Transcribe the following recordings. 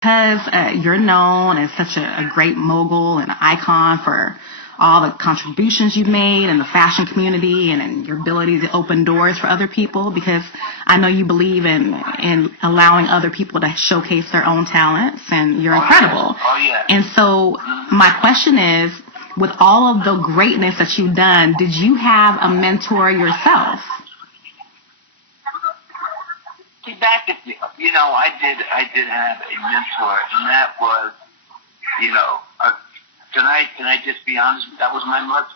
because you're known as such a great mogul and icon for all the contributions you've made in the fashion community and your ability to open doors for other people, because I know you believe in allowing other people to showcase their own talents, and you're incredible. Oh, yeah. And so my question is, with all of the greatness that you've done, did you have a mentor yourself? Back at I did have a mentor, and that was, can I just be honest? That was my mother.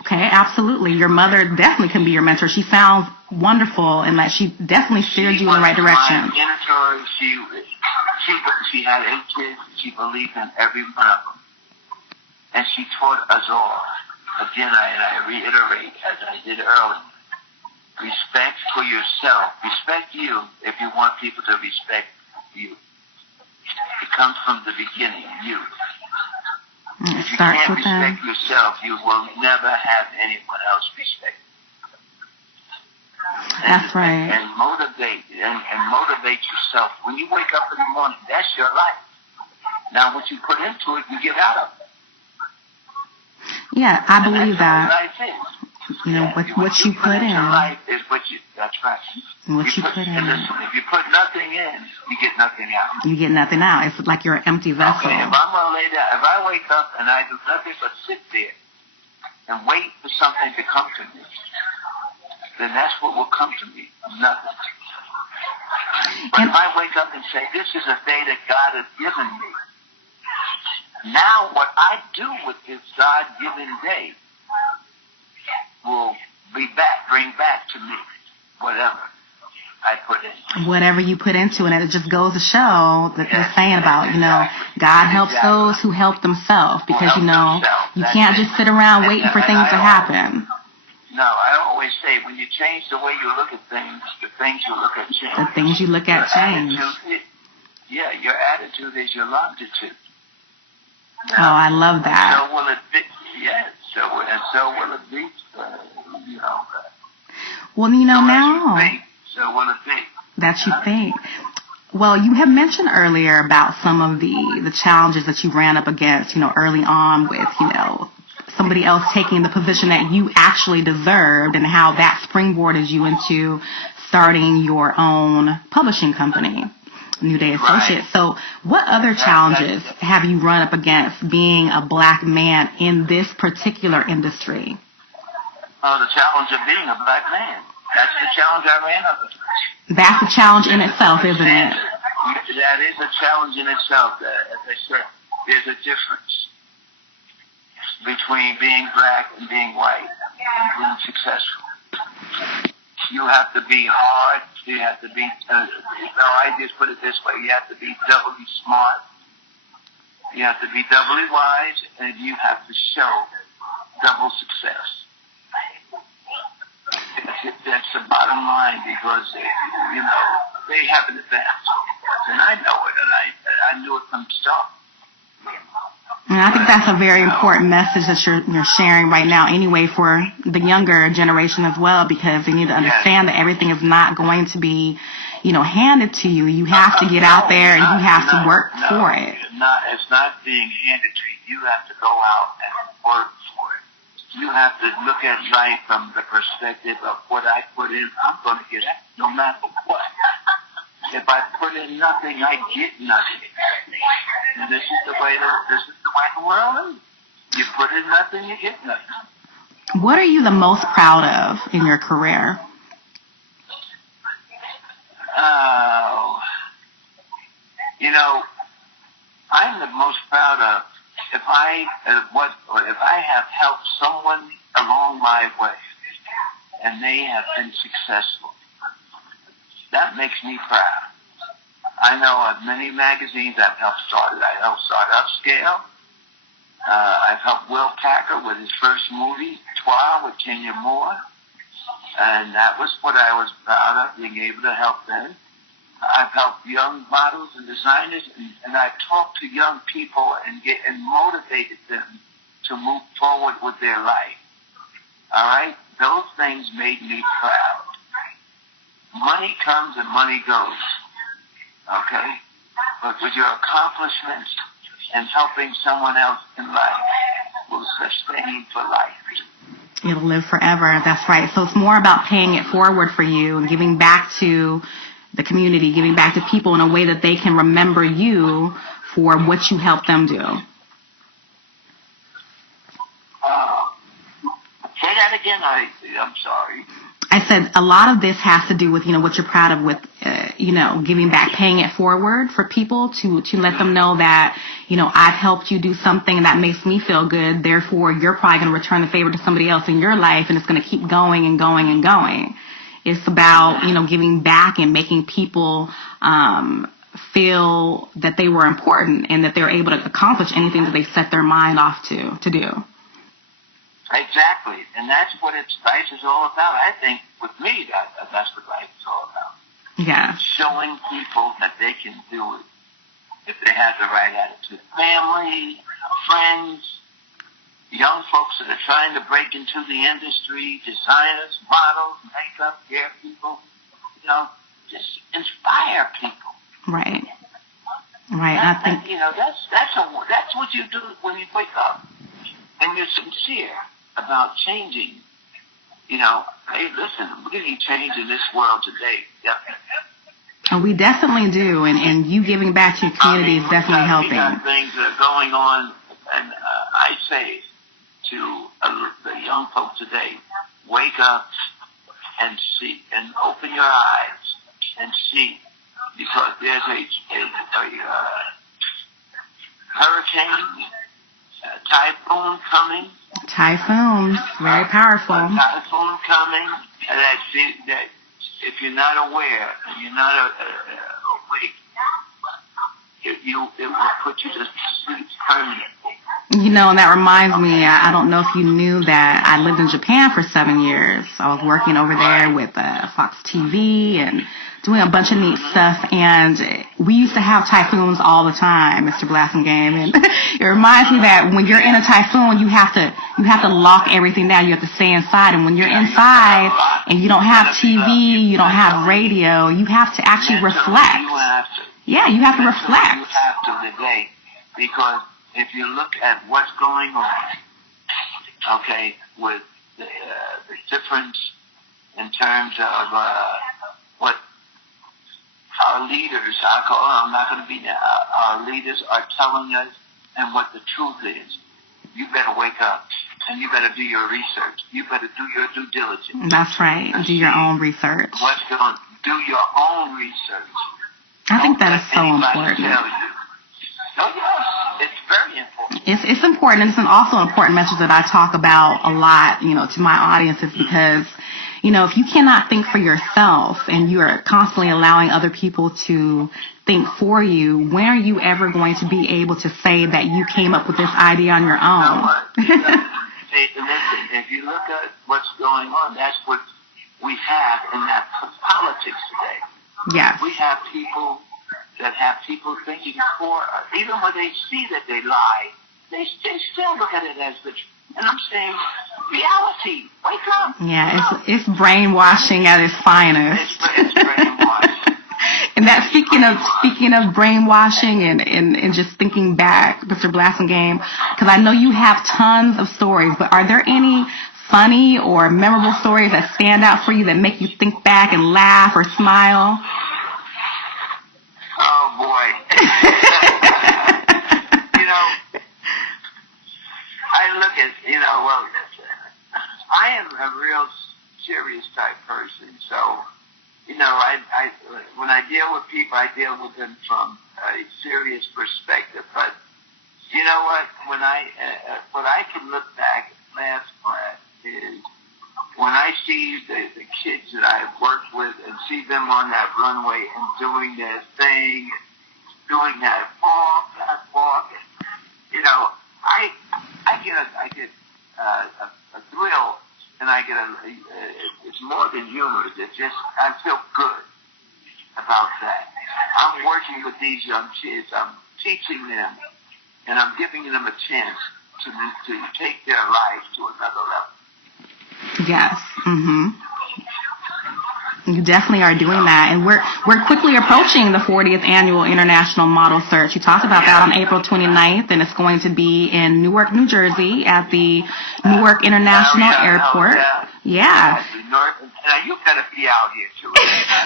Okay, absolutely. Your mother definitely can be your mentor. She sounds wonderful, and that she definitely steered you in the right direction. My mentor. She had 8 kids. She believed in every one of them, and she taught us all. Again, I reiterate, as I did earlier. Respect for yourself. Respect you if you want people to respect you. It comes from the beginning, you. If you can't respect yourself, you will never have anyone else respect you. That's right. And motivate yourself. When you wake up in the morning, that's your life. Now, what you put into it, you get out of it. Yeah, I believe that. Life is. What you put in. Life is that's right. What you put in. Listen, if you put nothing in, you get nothing out. You get nothing out. It's like you're an empty vessel. Okay, if I'm going to lay down, if I wake up and I do nothing but sit there and wait for something to come to me, then that's what will come to me. Nothing. But if I wake up and say, this is a day that God has given me, now what I do with this God-given day will bring back to me whatever I put in. Whatever you put into it, and it just goes to show that they're saying about, God helps those who help themselves, because, you can't just sit around waiting for things to happen. No, I always say, when you change the way you look at things, the things you look at change. The things you look at change. Your attitude is your longitude. Oh, I love that. So will it be, so will it be, Well, now. So will it be. That you think. Well, you have mentioned earlier about some of the challenges that you ran up against, early on with, somebody else taking the position that you actually deserved, and how that springboarded you into starting your own publishing company, Newday Associates. Right. So what other challenges have you run up against being a black man in this particular industry? Oh, the challenge of being a black man. That's the challenge I ran up against. That's a challenge in itself, isn't it? That is a challenge in itself. As I said, there's a difference between being black and being white and being successful. You have to be hard. You have to be, I just put it this way. You have to be doubly smart. You have to be doubly wise, and you have to show double success. That's the bottom line, because, they have an advantage, and I know it, and I knew it from the start. And I think that's a very important message that you're sharing right now anyway, for the younger generation as well, because they need to understand that everything is not going to be, handed to you. You have to get out there, and you have to work for it. It's not being handed to you. You have to go out and work for it. You have to look at life from the perspective of what I put in, I'm going to get it, no matter what. If I put in nothing, I get nothing. And this is the way the world is. You put in nothing, you get nothing. What are you the most proud of in your career? Oh, I'm the most proud of if I have helped someone along my way and they have been successful. That makes me proud. I know of many magazines I've helped start. I helped start Upscale. I've helped Will Packer with his first movie, Twa, with Kenya Moore. And that was what I was proud of, being able to help them. I've helped young models and designers, and I've talked to young people and motivated them to move forward with their life. All right? Those things made me proud. Money comes and money goes. Okay? but with your accomplishments and helping someone else in life will sustain for life. It'll live forever. That's right. So it's more about paying it forward for you and giving back to the community, giving back to people in a way that they can remember you for what you helped them do. Say that again. I'm sorry. I said a lot of this has to do with, what you're proud of with, giving back, paying it forward for people to let them know that, I've helped you do something that makes me feel good. Therefore, you're probably going to return the favor to somebody else in your life, and it's going to keep going and going and going. It's about, giving back and making people feel that they were important and that they were able to accomplish anything that they set their mind off to do. Exactly, and that's what life is all about. I think with me, that's what life is all about. Yeah. Showing people that they can do it if they have the right attitude. Family, friends, young folks that are trying to break into the industry, designers, models, makeup, hair people, just inspire people. Right. Right. I think that's what you do when you wake up and you're sincere about changing. Hey, listen, we need change in this world today. Yeah. Oh, we definitely do, and you giving back to your community is definitely helping. We got things that are going on, and I say to the young folks today, wake up and see, and open your eyes and see, because there's a hurricane, typhoon coming. Typhoons, very powerful. A typhoon coming, that if you're not aware, and you're not awake, it will put you to sleep permanently. And that reminds me, I don't know if you knew that I lived in Japan for 7 years. I was working over there with Fox TV and doing a bunch of neat stuff, and we used to have typhoons all the time, Mr. Blassingame, and it reminds me that when you're in a typhoon, you have to lock everything down. You have to stay inside, and when you're inside and you don't have TV, you don't have radio, you have to actually reflect. Yeah, you have to reflect. You have to today, because if you look at what's going on, okay, with the difference in terms of what our leaders, I'm not going to be now, our leaders are telling us, and what the truth is, you better wake up and you better do your research. You better do your due diligence. That's right. Do your own research. What's going on? Do your own research. I think that is so important. Tell you. Oh, yes, it's very important. It's important, and it's also an important message that I talk about a lot, to my audiences, because, if you cannot think for yourself and you are constantly allowing other people to think for you, when are you ever going to be able to say that you came up with this idea on your own? You know what? Hey, listen, if you look at what's going on, that's what we have in that politics today. Yes. We have people that have people thinking for us. Even when they see that they lie, they still look at it as the truth. And I'm saying, reality, wake up. Yeah, it's brainwashing at its finest. It's brainwashing. And that speaking of brainwashing and just thinking back, Mr. Blassingame, because I know you have tons of stories, but are there any funny or memorable stories that stand out for you that make you think back and laugh or smile? Oh, boy. I look at, I am a real serious type person. So, I when I deal with people, I deal with them from a serious perspective. But you know what? When what I can look back and laugh at is when I see the kids that I've worked with and see them on that runway and doing their thing, doing that walk, I get a thrill, and I get it's more than humor. It's just, I feel good about that. I'm working with these young kids. I'm teaching them, and I'm giving them a chance to take their lives to another level. Yes. Mm-hmm. You definitely are doing that, and we're quickly approaching the 40th annual International Model Search. You talked about that on April 29th, and it's going to be in Newark, New Jersey, at the Newark International Airport. Yeah. Now you gotta be out here too.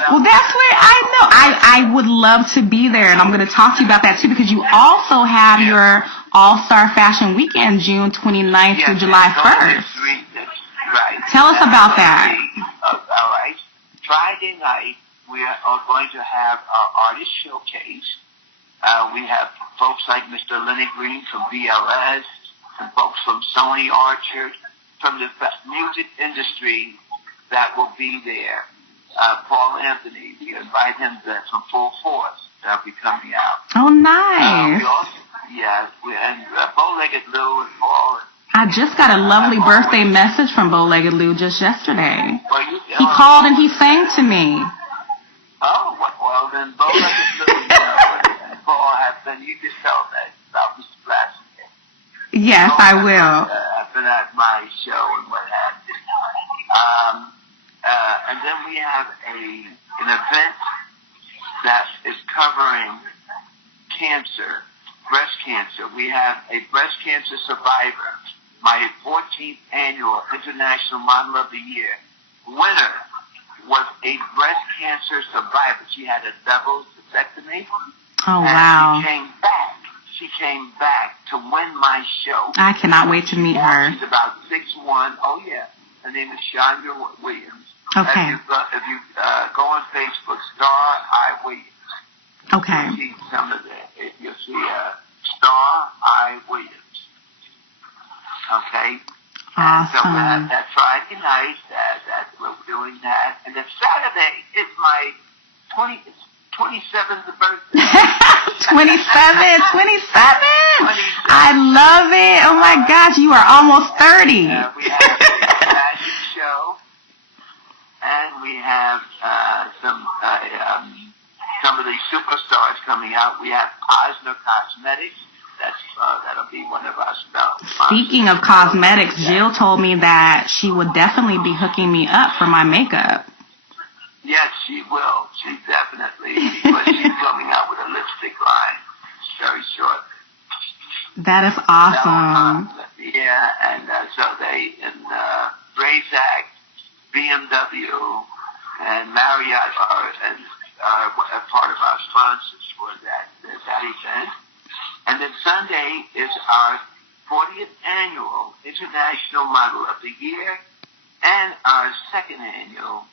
Well, that's where I would love to be there, and I'm going to talk to you about that too, because you also have your All-Star Fashion Weekend, June 29th through July 1st. Right. Tell us about that. All right. Friday night, we are going to have our artist showcase. We have folks like Mr. Lenny Green from BLS, and folks from Sony Orchard, from the music industry that will be there. Paul Anthony, we invite him from Full Force. That'll be coming out. Oh, nice. And Bow-Legged Lou and Paul. I just got a lovely birthday message from Bow-Legged Lou just yesterday. Well, he called and he sang to me. Oh, well, then Bow-Legged Lou and Paul have been, you just tell that about Mr. Blassingame. Yes, I will. I've been at my show and what have you. And then we have an event that is covering cancer, breast cancer. We have a breast cancer survivor. My 14th annual International Model of the Year winner was a breast cancer survivor. She had a double cystectomy. Oh, wow. She came back to win my show. I cannot wait to meet her. She's about 6'1". Oh, yeah. Her name is Chandra Williams. Okay. If you go on Facebook, Star I Williams. Okay. You'll see some of that. You'll see Star I Williams. Okay? Awesome. And so that Friday night, that we're doing that. And then Saturday is my 27th birthday. 27. I love it. Oh, my gosh. You are almost 30. We have a magic show. And we have some of the superstars coming out. We have Osner Cosmetics. That'll be one of our sponsors. Speaking of cosmetics, Jill told me that she would definitely be hooking me up for my makeup. Yes, she will. She definitely. But she's coming out with a lipstick line very shortly. That is awesome. And so they Razak, BMW, and Marriott are part of our sponsors for that event. And then Sunday is our 40th annual International Model of the Year and our second annual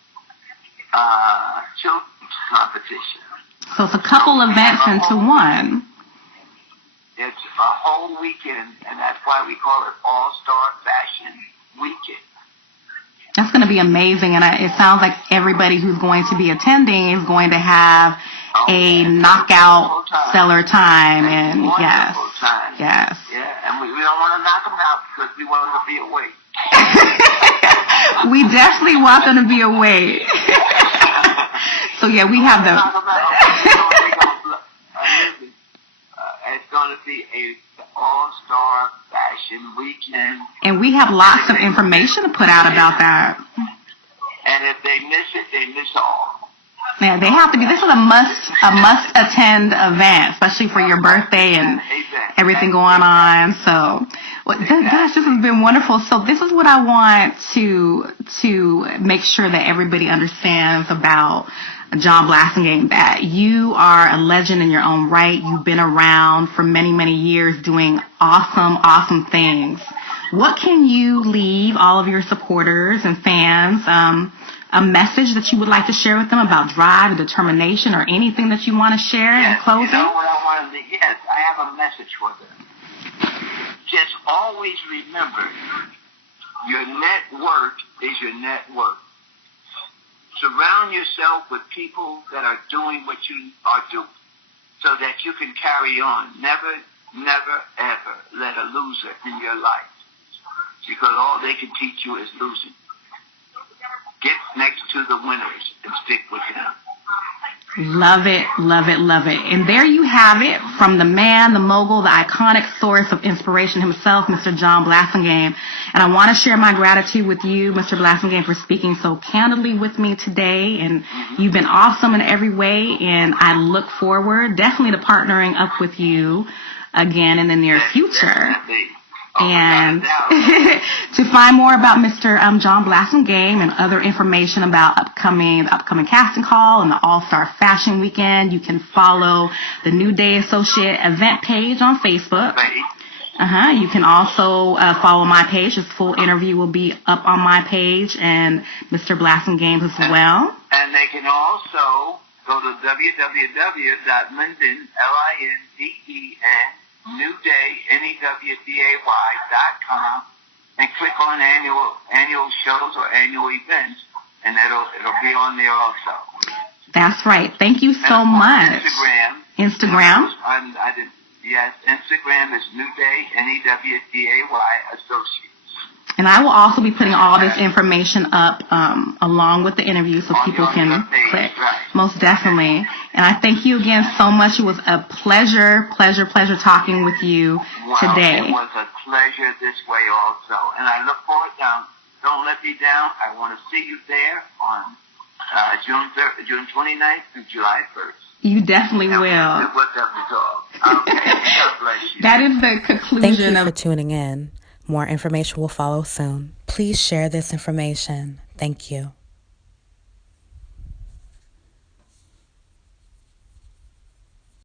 children's competition. So it's a couple events into one. It's a whole weekend, and that's why we call it All-Star Fashion Weekend. That's going to be amazing, and it sounds like everybody who's going to be attending is going to have a knockout stellar time, and yes. Yeah, and we don't want to knock them out because we want them to be awake. We definitely want them to be awake. So yeah, we have the. It's going to be a all-star fashion weekend. And we have lots of information to put out about that. And if they miss it, they miss all. Yeah, they have to be. This is a must attend event, especially for your birthday and everything going on. So, gosh, this has been wonderful. So this is what I want to make sure that everybody understands about John Blassingame, that you are a legend in your own right. You've been around for many, many years doing awesome things. What can you leave all of your supporters and fans, a message that you would like to share with them about drive or determination or anything that you want to share in closing? You know what I want to do? Yes, I have a message for them. Just always remember, your network is your net worth. Surround yourself with people that are doing what you are doing so that you can carry on. Never, ever let a loser in your life, because all they can teach you is losing. Get next to the winners and stick with them. Love it, love it, love it. And there you have it, from the man, the mogul, the iconic source of inspiration himself, Mr. John Blassingame. And I want to share my gratitude with you, Mr. Blassingame, for speaking so candidly with me today. And you've been awesome in every way, and I look forward definitely to partnering up with you again in the near future. Definitely. And to find more about Mr. John Blassingame and other information about the upcoming casting call and the All-Star Fashion Weekend, you can follow the Newday Associate event page on Facebook. You can also follow my page. This full interview will be up on my page and Mr. Blassingame's as well. And they can also go to www.linden, newday.com and click on annual shows or annual events, and it'll be on there also. That's right. Thank you so much. Instagram. Yes, Instagram is Newday, Newday Associates. And I will also be putting all this information up along with the interview so people can click. Right. Most definitely. And I thank you again so much. It was a pleasure talking with you today. It was a pleasure this way also. And I look forward to Don't Let Me Down. I want to see you there on June 29th through July 1st. You definitely will. We'll definitely talk. Okay. God bless you. That is the conclusion. Thank you for tuning in. More information will follow soon. Please share this information. Thank you.